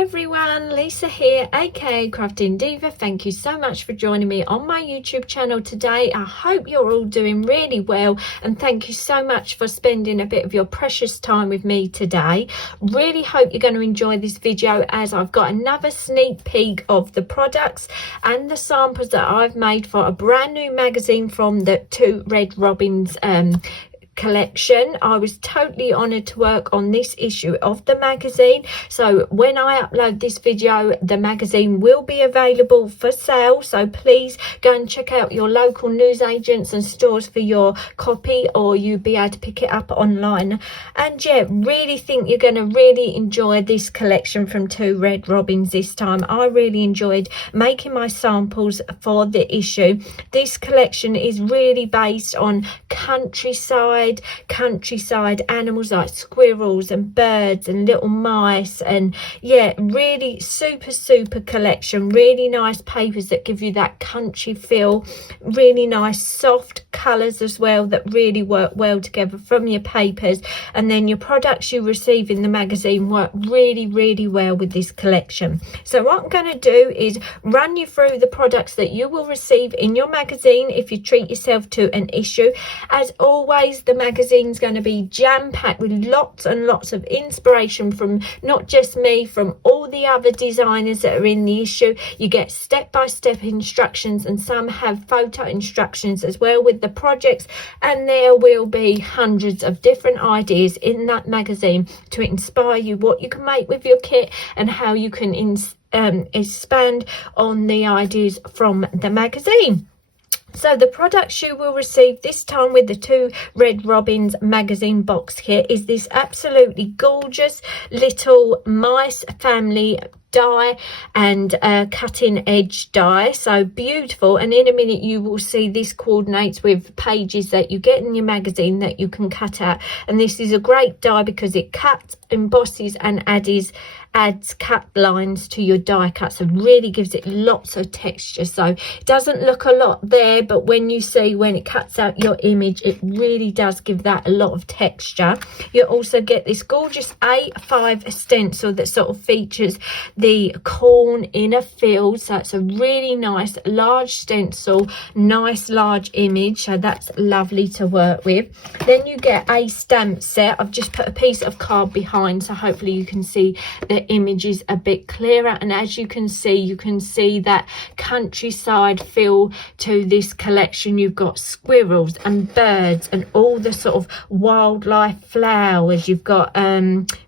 everyone, Lisa here, aka Crafting Diva. Thank you so much for joining me on my YouTube channel today. I hope you're all doing really well, and thank you so much for spending a bit of your precious time with me today. Really hope you're going to enjoy this video, as I've got another sneak peek of the products and the samples that I've made for a brand new magazine from the Two Red Robins collection. I was totally honoured to work on this issue of the magazine, so when I upload this video the magazine will be available for sale, so please go and check out your local newsagents and stores for your copy, or you'll be able to pick it up online. And yeah, really think you're going to really enjoy this collection from Two Red Robins this time. I really enjoyed making my samples for the issue. This collection is really based on countryside animals like squirrels and birds and little mice, and yeah, really super collection. Really nice papers that give you that country feel, really nice soft colors as well that really work well together from your papers, and then your products you receive in the magazine work really well with this collection. So what I'm going to do is run you through the products that you will receive in your magazine if you treat yourself to an issue. As always, the magazine's going to be jam-packed with lots and lots of inspiration from not just me, from all the other designers that are in the issue. You get step-by-step instructions, and some have photo instructions as well with the projects, and there will be hundreds of different ideas in that magazine to inspire you what you can make with your kit and how you can expand on the ideas from the magazine. So the products you will receive this time with the Two Red Robins magazine box kit is this absolutely gorgeous little mice family die and cutting edge die, so beautiful. And in a minute you will see this coordinates with pages that you get in your magazine that you can cut out, and this is a great die because it cuts, embosses and adds cut lines to your die cut, so really gives it lots of texture. So it doesn't look a lot there, but when you see when it cuts out your image, it really does give that a lot of texture. You also get this gorgeous A5 stencil that sort of features the corn in a field, so it's a really nice large stencil, nice large image, so that's lovely to work with. Then you get a stamp set. I've just put a piece of card behind, so hopefully you can see the image is a bit clearer, and as you can see that countryside feel to this collection. You've got squirrels and birds and all the sort of wildlife flowers. You've got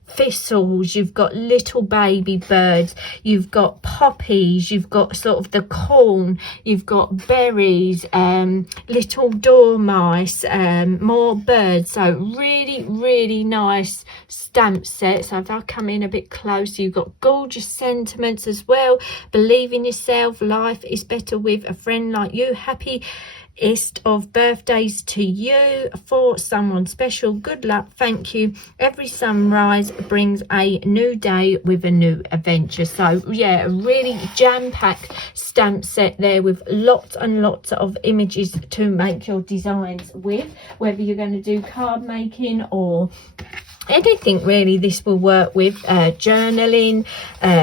thistles, you've got little baby birds, you've got poppies, you've got sort of the corn, you've got berries, little dormice, more birds. So really nice stamp set. So if I come in a bit closer, you've got gorgeous sentiments as well. Believe in yourself, life is better with a friend like you, happy of birthdays to you, for someone special, good luck, thank you, every sunrise brings a new day with a new adventure. So yeah, a really jam-packed stamp set there with lots and lots of images to make your designs with, whether you're going to do card making or anything really. This will work with journaling,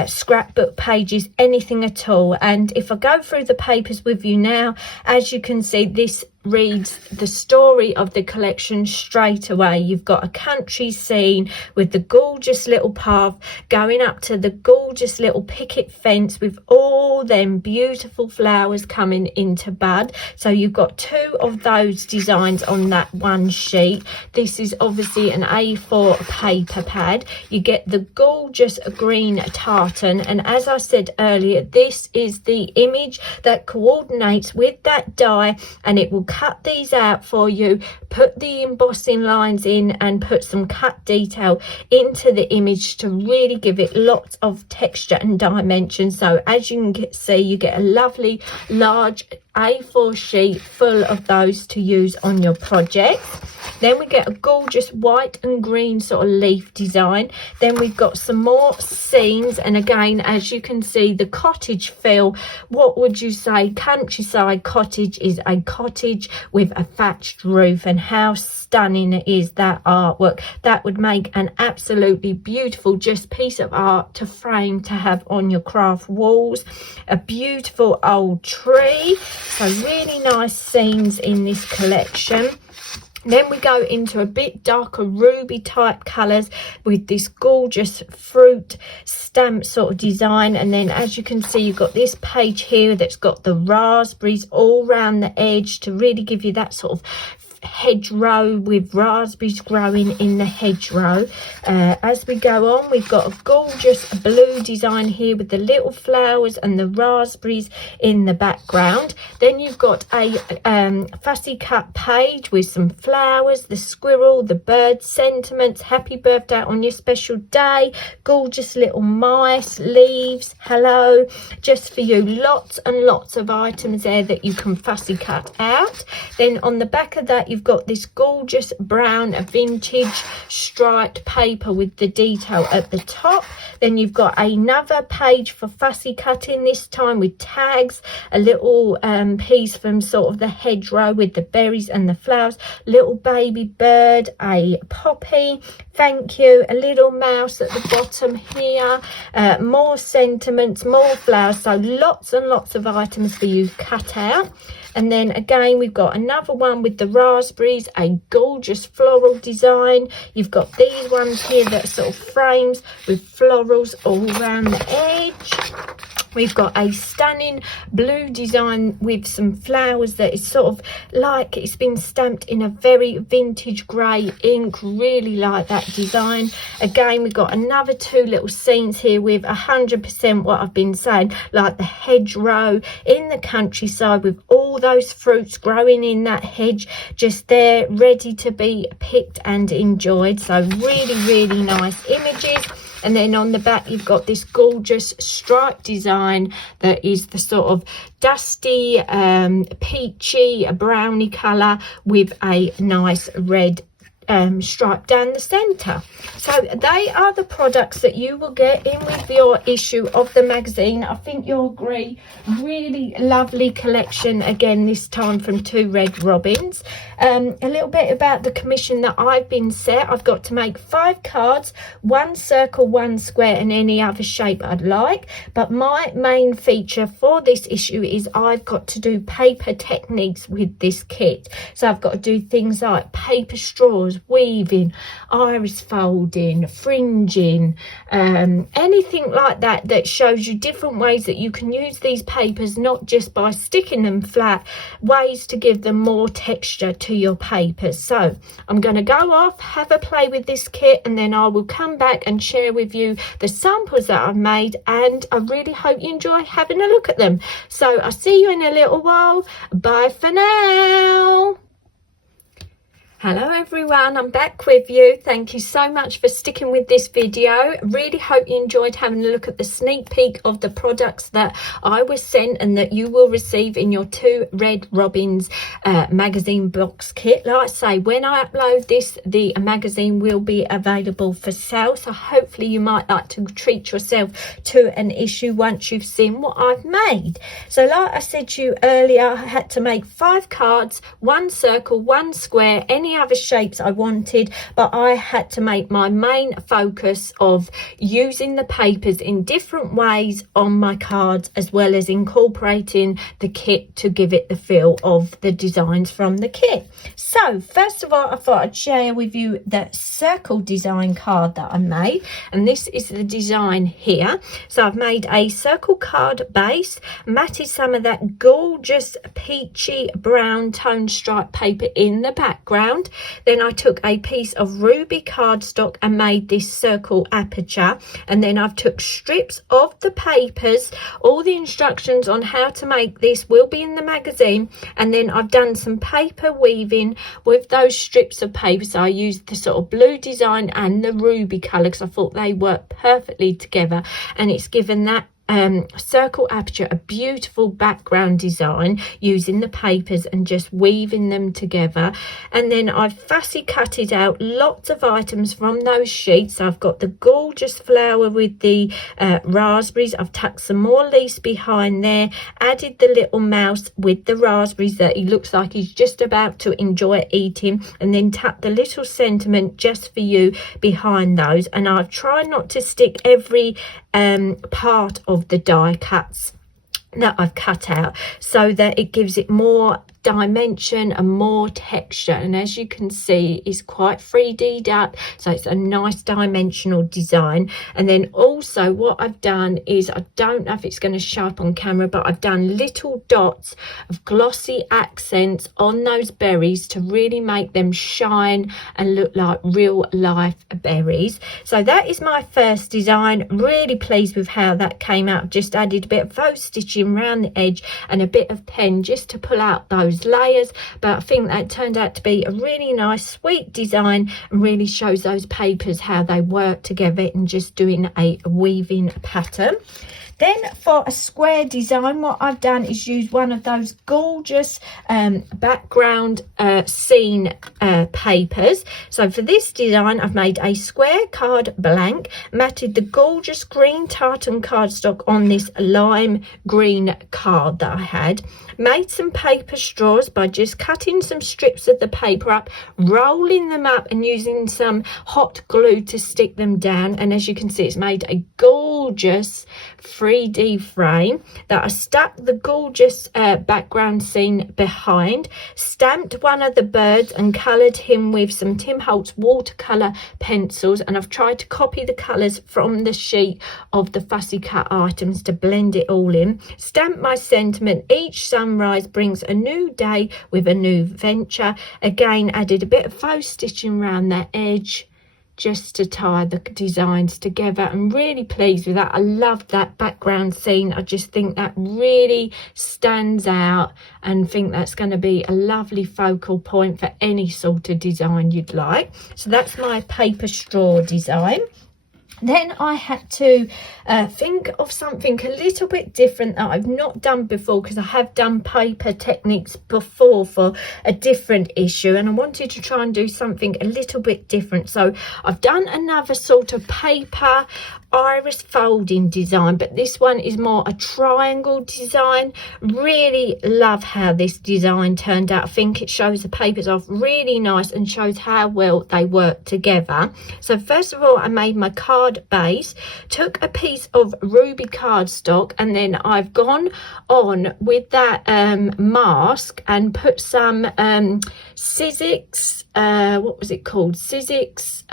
scrapbook pages, anything at all. And if I go through the papers with you now, as you can see, this reads the story of the collection straight away. You've got a country scene with the gorgeous little path going up to the gorgeous little picket fence with all them beautiful flowers coming into bud. So you've got two of those designs on that one sheet. This is obviously an A4 paper pad. You get the gorgeous green tartan, and as I said earlier, this is the image that coordinates with that die, and it will cut these out for you, put the embossing lines in and put some cut detail into the image to really give it lots of texture and dimension. So as you can see, you get a lovely large A4 sheet full of those to use on your projects. Then we get a gorgeous white and green sort of leaf design. Then we've got some more scenes, and again, as you can see, the cottage feel. What would you say? Countryside cottage is a cottage with a thatched roof, and how stunning it is, that artwork. That would make an absolutely beautiful just piece of art to frame, to have on your craft walls. A beautiful old tree, so really nice scenes in this collection. Then we go into a bit darker ruby type colours with this gorgeous fruit stamp sort of design. And then as you can see, you've got this page here that's got the raspberries all around the edge to really give you that sort of hedgerow with raspberries growing in the hedgerow. As we go on, we've got a gorgeous blue design here with the little flowers and the raspberries in the background. Then you've got a fussy cut page with some flowers, the squirrel, the bird sentiments, happy birthday on your special day, gorgeous little mice, leaves, hello, just for you. Lots and lots of items there that you can fussy cut out. Then on the back of that, you've got this gorgeous brown vintage striped paper with the detail at the top. Then you've got another page for fussy cutting, this time with tags, a little piece from sort of the hedgerow with the berries and the flowers, little baby bird, a poppy, thank you, a little mouse at the bottom here, more sentiments, more flowers. So lots and lots of items for you cut out. And then again, we've got another one with the raspberries, a gorgeous floral design. You've got these ones here that are sort of frames with florals all around the edge. We've got a stunning blue design with some flowers that is sort of like it's been stamped in a very vintage grey ink. Really like that design. Again, we've got another two little scenes here with 100% what I've been saying, like the hedgerow in the countryside with all those fruits growing in that hedge, just there ready to be picked and enjoyed. So really, really nice images. And then on the back, you've got this gorgeous stripe design that is the sort of dusty, peachy, browny colour with a nice red stripe down the centre. So they are the products that you will get in with your issue of the magazine. I think you'll agree, really lovely collection again, this time from Two Red Robins. A little bit about the commission that I've been set. I've got to make 5 cards, 1 circle, 1 square, and any other shape I'd like. But my main feature for this issue is I've got to do paper techniques with this kit. So I've got to do things like paper straws, weaving, iris folding, fringing, anything like that that shows you different ways that you can use these papers, not just by sticking them flat, ways to give them more texture to your papers. So I'm going to go off, have a play with this kit, and then I will come back and share with you the samples that I've made, and I really hope you enjoy having a look at them. So I'll see you in a little while. Bye for now. Hello everyone, I'm back with you. Thank you so much for sticking with this video. Really hope you enjoyed having a look at the sneak peek of the products that I was sent and that you will receive in your Two Red Robins magazine box kit. Like I say, when I upload this, the magazine will be available for sale. So hopefully you might like to treat yourself to an issue once you've seen what I've made. So like I said to you earlier, I had to make 5 cards, 1 circle, 1 square, any other shapes I wanted, but I had to make my main focus of using the papers in different ways on my cards, as well as incorporating the kit to give it the feel of the designs from the kit. So first of all, I thought I'd share with you the circle design card that I made, and this is the design here. So I've made a circle card base, matted some of that gorgeous peachy brown tone stripe paper in the background. Then I took a piece of ruby cardstock and made this circle aperture, and then I've took strips of the papers. All the instructions on how to make this will be in the magazine, and then I've done some paper weaving with those strips of paper. So I used the sort of blue design and the ruby colour because I thought they work perfectly together, and it's given that circle aperture, a beautiful background design using the papers and just weaving them together. And then I've fussy cutted out lots of items from those sheets. I've got the gorgeous flower with the raspberries. I've tucked some more leaves behind there, added the little mouse with the raspberries that he looks like he's just about to enjoy eating, and then tucked the little sentiment just for you behind those. And I've tried not to stick every part of the die cuts that I've cut out, so that it gives it more dimension and more texture. And as you can see, it's quite 3D'd up, so it's a nice dimensional design. And then also what I've done is, I don't know if it's going to show up on camera, but I've done little dots of glossy accents on those berries to really make them shine and look like real life berries. So that is my first design. Really pleased with how that came out. I've just added a bit of faux stitching around the edge and a bit of pen just to pull out those layers, but I think that turned out to be a really nice sweet design and really shows those papers how they work together in just doing a weaving pattern. Then for a square design, what I've done is use one of those gorgeous background scene papers. So for this design, I've made a square card blank, matted the gorgeous green tartan cardstock on this lime green card that I had, made some paper straws by just cutting some strips of the paper up, rolling them up and using some hot glue to stick them down. And as you can see, it's made a gorgeous 3D frame that I stuck the gorgeous background scene behind, stamped one of the birds and coloured him with some Tim Holtz watercolour pencils, and I've tried to copy the colours from the sheet of the fussy cut items to blend it all in. Stamped my sentiment, each sunrise brings a new day with a new venture. Again, added a bit of faux stitching around that edge just to tie the designs together. I'm really pleased with that. I love that background scene. I just think that really stands out and think that's going to be a lovely focal point for any sort of design you'd like. So that's my paper straw design. Then I had to think of something a little bit different that I've not done before, because I have done paper techniques before for a different issue, and I wanted to try and do something a little bit different. So I've done another sort of paper iris folding design, but this one is more a triangle design. Really love how this design turned out. I think it shows the papers off really nice and shows how well they work together. So first of all, I made my card base, took a piece of ruby cardstock, and then I've gone on with that mask and put some Sizzix, what was it called, Sizzix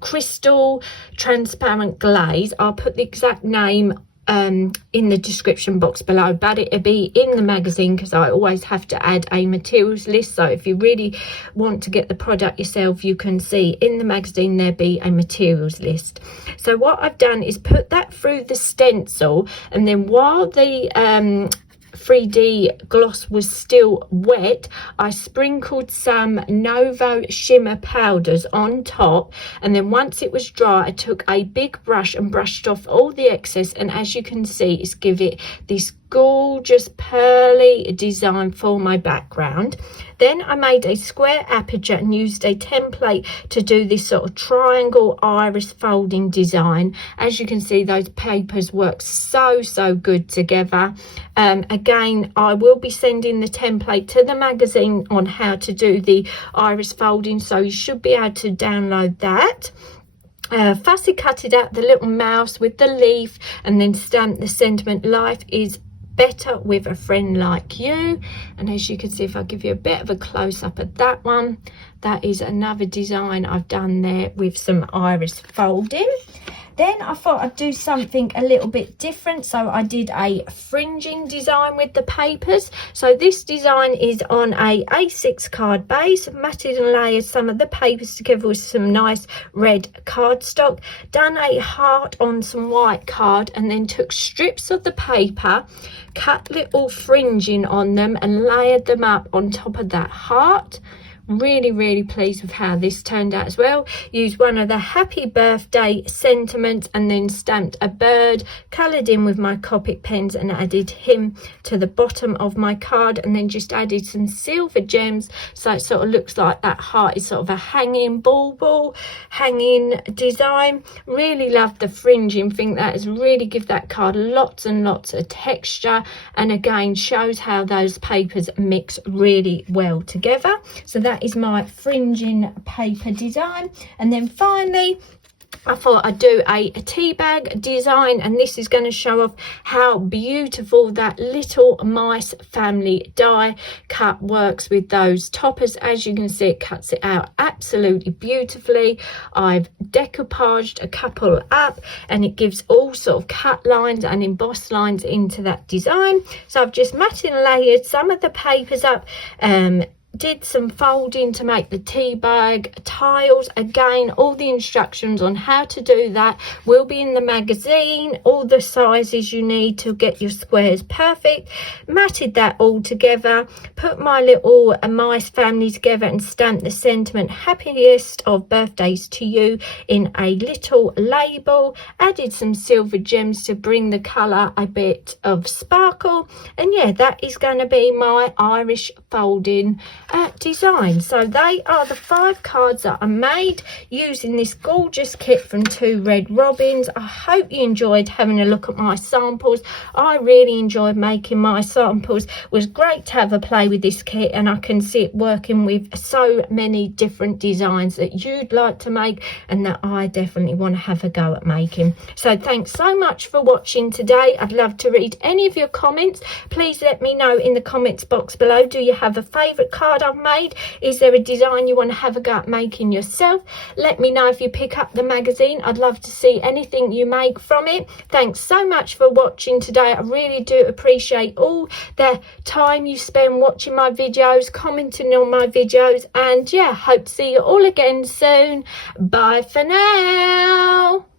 crystal transparent glaze. I'll put the exact name in the description box below, but it'll be in the magazine because I always have to add a materials list. So if you really want to get the product yourself, you can see in the magazine there'll be a materials list. So what I've done is put that through the stencil, and then while the 3D gloss was still wet, I sprinkled some Novo shimmer powders on top, and then once it was dry, I took a big brush and brushed off all the excess, and as you can see, it's give it this gorgeous pearly design for my background. Then I made a square aperture and used a template to do this sort of triangle iris folding design. As you can see, those papers work so good together. Again, I will be sending the template to the magazine on how to do the iris folding, so you should be able to download that. Fussy cutted out the little mouse with the leaf and then stamped the sentiment, life is better with a friend like you. And as you can see, if I give you a bit of a close-up at that one, that is another design I've done there with some iris folding. Then I thought I'd do something a little bit different, so I did a fringing design with the papers. So this design is on a A6 card base, matted and layered some of the papers together with some nice red cardstock, done a heart on some white card, and then took strips of the paper, cut little fringing on them and layered them up on top of that heart really pleased with how this turned out as well. Used one of the happy birthday sentiments and then stamped a bird, coloured in with my Copic pens and added him to the bottom of my card, and then just added some silver gems so it sort of looks like that heart is sort of a hanging bauble, hanging design. Really love the fringing. Think that has really give that card lots and lots of texture, and again shows how those papers mix really well together. So that is my fringing paper design. And then finally I thought I'd do a tea bag design, and this is going to show off how beautiful that Little Mice family die cut works with those toppers. As you can see, it cuts it out absolutely beautifully. I've decoupaged a couple up and it gives all sort of cut lines and embossed lines into that design. So I've just matted and layered some of the papers up, did some folding to make the tea bag tiles. Again, all the instructions on how to do that will be in the magazine, all the sizes you need to get your squares perfect. Matted that all together, put my little mice family together and stamped the sentiment happiest of birthdays to you in a little label. Added some silver gems to bring the colour a bit of sparkle, and yeah, that is going to be my Irish folding design. So they are the 5 cards that I made using this gorgeous kit from Two Red Robins. I hope you enjoyed having a look at my samples. I really enjoyed making my samples. It was great to have a play with this kit, and I can see it working with so many different designs that you'd like to make and that I definitely want to have a go at making. So thanks so much for watching today. I'd love to read any of your comments. Please let me know in the comments box below. Do you have a favourite card I've made? Is there a design you want to have a go at making yourself? Let me know if you pick up the magazine. I'd love to see anything you make from it. Thanks so much for watching today. I really do appreciate all the time you spend watching my videos, commenting on my videos, and yeah, hope to see you all again soon. Bye for now.